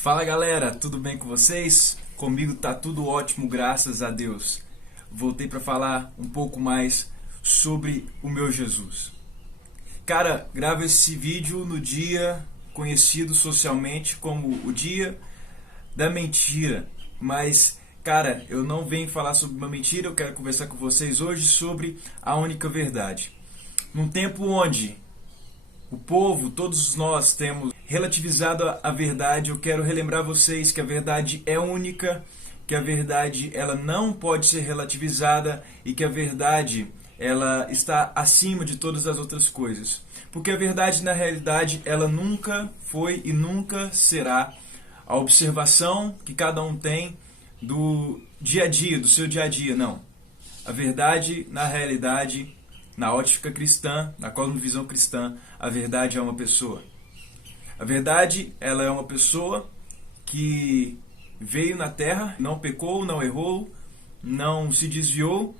Fala galera, tudo bem com vocês? Comigo tá tudo ótimo, graças a Deus. Voltei para falar um pouco mais sobre o meu Jesus. Cara, gravo esse vídeo no dia conhecido socialmente como o Dia da Mentira. Mas, cara, eu não venho falar sobre uma mentira, eu quero conversar com vocês hoje sobre a única verdade. Num tempo onde o povo, todos nós temos relativizado a verdade, eu quero relembrar vocês que a verdade é única, que a verdade ela não pode ser relativizada e que a verdade ela está acima de todas as outras coisas. Porque a verdade na realidade ela nunca foi e nunca será a observação que cada um tem do dia a dia, do seu dia a dia, não. A verdade na realidade, na ótica cristã, na cosmovisão cristã, a verdade é uma pessoa. A verdade, ela é uma pessoa que veio na terra, não pecou, não errou, não se desviou,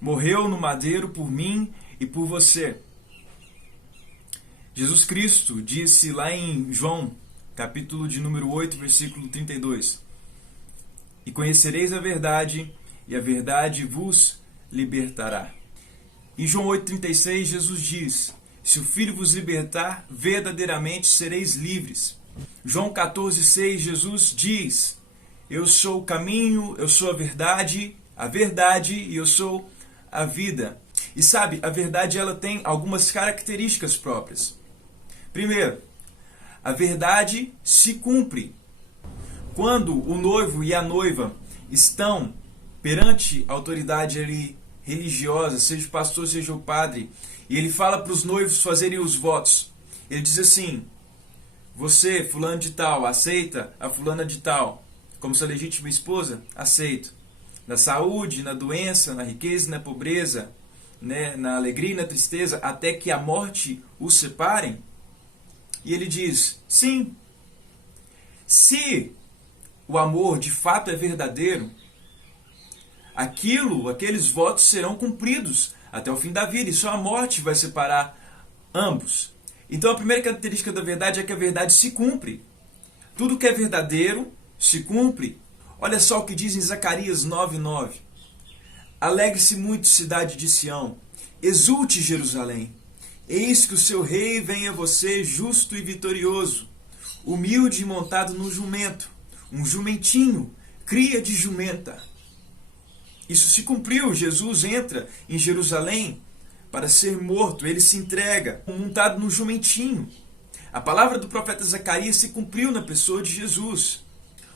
morreu no madeiro por mim e por você. Jesus Cristo disse lá em João, capítulo de número 8, versículo 32: E conhecereis a verdade, e a verdade vos libertará. Em João 8,36, Jesus diz: Se o Filho vos libertar, verdadeiramente sereis livres. João 14,6, Jesus diz: Eu sou o caminho, eu sou a verdade e eu sou a vida. E sabe, a verdade ela tem algumas características próprias. Primeiro, a verdade se cumpre. Quando o noivo e a noiva estão perante a autoridade ali religiosa, seja o pastor, seja o padre, e ele fala para os noivos fazerem os votos. Ele diz assim: você, fulano de tal, aceita a fulana de tal como sua legítima esposa? Aceito. Na saúde, na doença, na riqueza e na pobreza, né, na alegria e na tristeza, até que a morte os separem? E ele diz: sim. Se o amor de fato é verdadeiro, aqueles votos serão cumpridos até o fim da vida, e só a morte vai separar ambos. Então a primeira característica da verdade é que a verdade se cumpre. Tudo que é verdadeiro se cumpre. Olha só o que diz em Zacarias 9:9. Alegre-se muito, cidade de Sião, exulte Jerusalém. Eis que o seu rei vem a você justo e vitorioso, humilde e montado num jumento, um jumentinho, cria de jumenta. Isso se cumpriu. Jesus entra em Jerusalém para ser morto. Ele se entrega montado no jumentinho. A palavra do profeta Zacarias se cumpriu na pessoa de Jesus.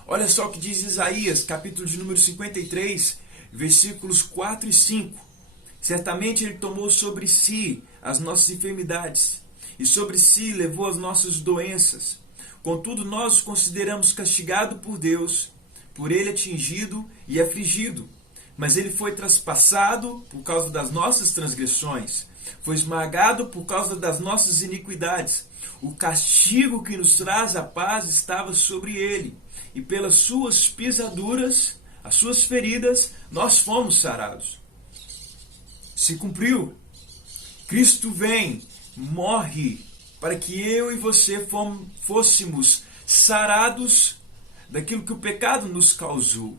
Olha só o que diz Isaías, capítulo de número 53, versículos 4 e 5. Certamente ele tomou sobre si as nossas enfermidades e sobre si levou as nossas doenças. Contudo, nós o consideramos castigado por Deus, por ele atingido e afligido. Mas ele foi traspassado por causa das nossas transgressões, foi esmagado por causa das nossas iniquidades. O castigo que nos traz a paz estava sobre ele, e pelas suas pisaduras, as suas feridas, nós fomos sarados. Se cumpriu. Cristo vem, morre, para que eu e você fôssemos sarados daquilo que o pecado nos causou.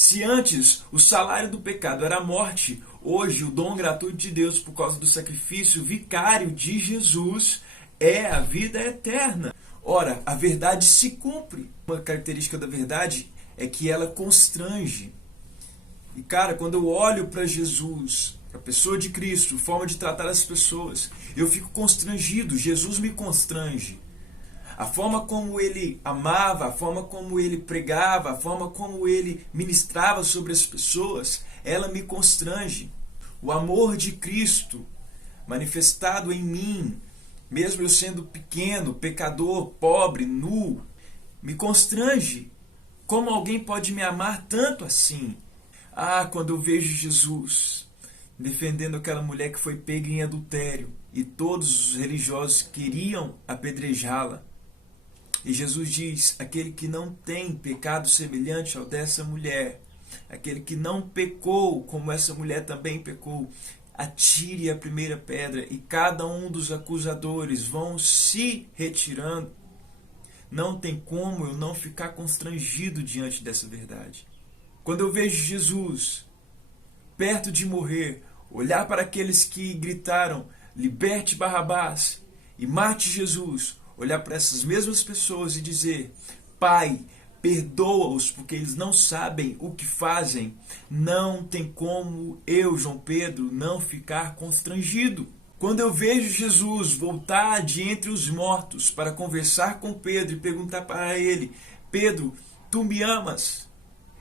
Se antes o salário do pecado era a morte, hoje o dom gratuito de Deus por causa do sacrifício vicário de Jesus é a vida eterna. Ora, a verdade se cumpre. Uma característica da verdade é que ela constrange. E cara, quando eu olho para Jesus, a pessoa de Cristo, a forma de tratar as pessoas, eu fico constrangido. Jesus me constrange. A forma como ele amava, a forma como ele pregava, a forma como ele ministrava sobre as pessoas, ela me constrange. O amor de Cristo manifestado em mim, mesmo eu sendo pequeno, pecador, pobre, nu, me constrange. Como alguém pode me amar tanto assim? Ah, quando eu vejo Jesus defendendo aquela mulher que foi pega em adultério e todos os religiosos queriam apedrejá-la. E Jesus diz: aquele que não tem pecado semelhante ao dessa mulher, aquele que não pecou como essa mulher também pecou, atire a primeira pedra. E cada um dos acusadores vão se retirando. não tem como eu não ficar constrangido diante dessa verdade. Quando eu vejo Jesus perto de morrer, olhar para aqueles que gritaram, liberte Barrabás e mate Jesus, olhar para essas mesmas pessoas e dizer, Pai, perdoa-os porque eles não sabem o que fazem, não tem como eu, João Pedro, não ficar constrangido. Quando eu vejo Jesus voltar de entre os mortos para conversar com Pedro e perguntar para ele, Pedro, tu me amas?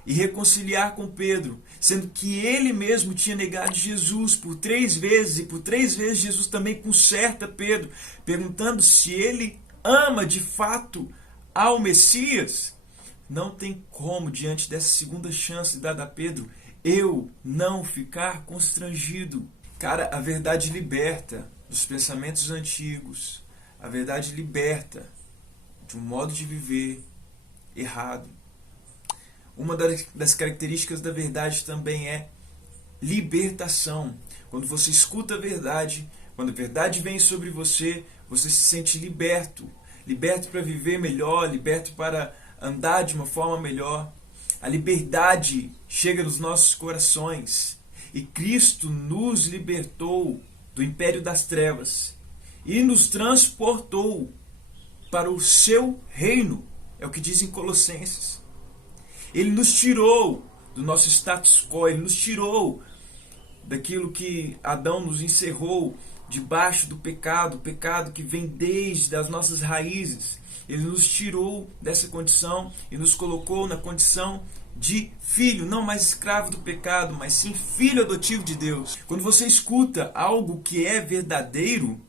E reconciliar com Pedro, sendo que ele mesmo tinha negado Jesus por 3 vezes, e por 3 vezes Jesus também conserta Pedro, perguntando se ele ama de fato ao Messias. Não tem como, diante dessa segunda chance dada a Pedro, eu não ficar constrangido. Cara, a verdade liberta dos pensamentos antigos, a verdade liberta de um modo de viver errado. Uma das características da verdade também é libertação. Quando você escuta a verdade, quando a verdade vem sobre você, você se sente liberto. Liberto para viver melhor, liberto para andar de uma forma melhor. A liberdade chega nos nossos corações. E Cristo nos libertou do império das trevas e nos transportou para o seu reino. É o que diz em Colossenses. Ele nos tirou do nosso status quo, ele nos tirou daquilo que Adão nos encerrou, debaixo do pecado, o pecado que vem desde as nossas raízes. Ele nos tirou dessa condição e nos colocou na condição de filho, não mais escravo do pecado, mas sim filho adotivo de Deus. Quando você escuta algo que é verdadeiro,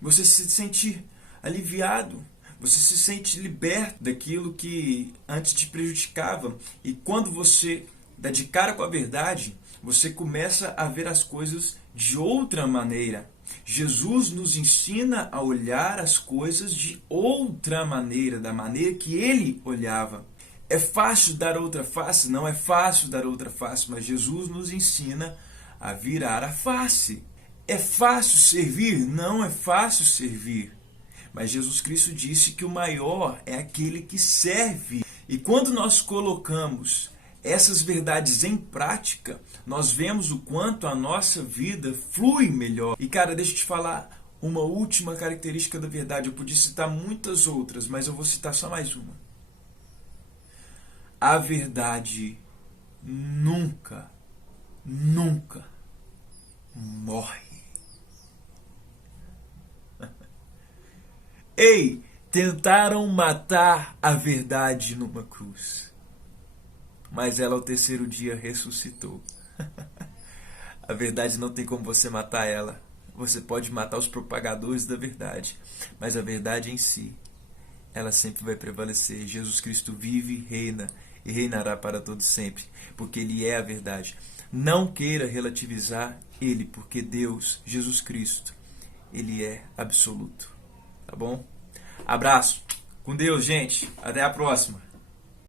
você se sente aliviado. Você se sente liberto daquilo que antes te prejudicava. E quando você dá de cara com a verdade, você começa a ver as coisas de outra maneira. Jesus nos ensina a olhar as coisas de outra maneira, da maneira que ele olhava. É fácil dar outra face? Não é fácil dar outra face, mas Jesus nos ensina a virar a face. É fácil servir? Não é fácil servir. Mas Jesus Cristo disse que o maior é aquele que serve. E quando nós colocamos essas verdades em prática, nós vemos o quanto a nossa vida flui melhor. E cara, deixa eu te falar uma última característica da verdade. Eu podia citar muitas outras, mas eu vou citar só mais uma. A verdade nunca, nunca morre. Ei, tentaram matar a verdade numa cruz, mas ela ao terceiro dia ressuscitou. A verdade não tem como você matar ela. Você pode matar os propagadores da verdade, mas a verdade em si, ela sempre vai prevalecer. Jesus Cristo vive, reina e reinará para todo sempre, porque Ele é a verdade. Não queira relativizar Ele, porque Deus, Jesus Cristo, Ele é absoluto. Tá bom? Abraço. Com Deus, gente. Até a próxima.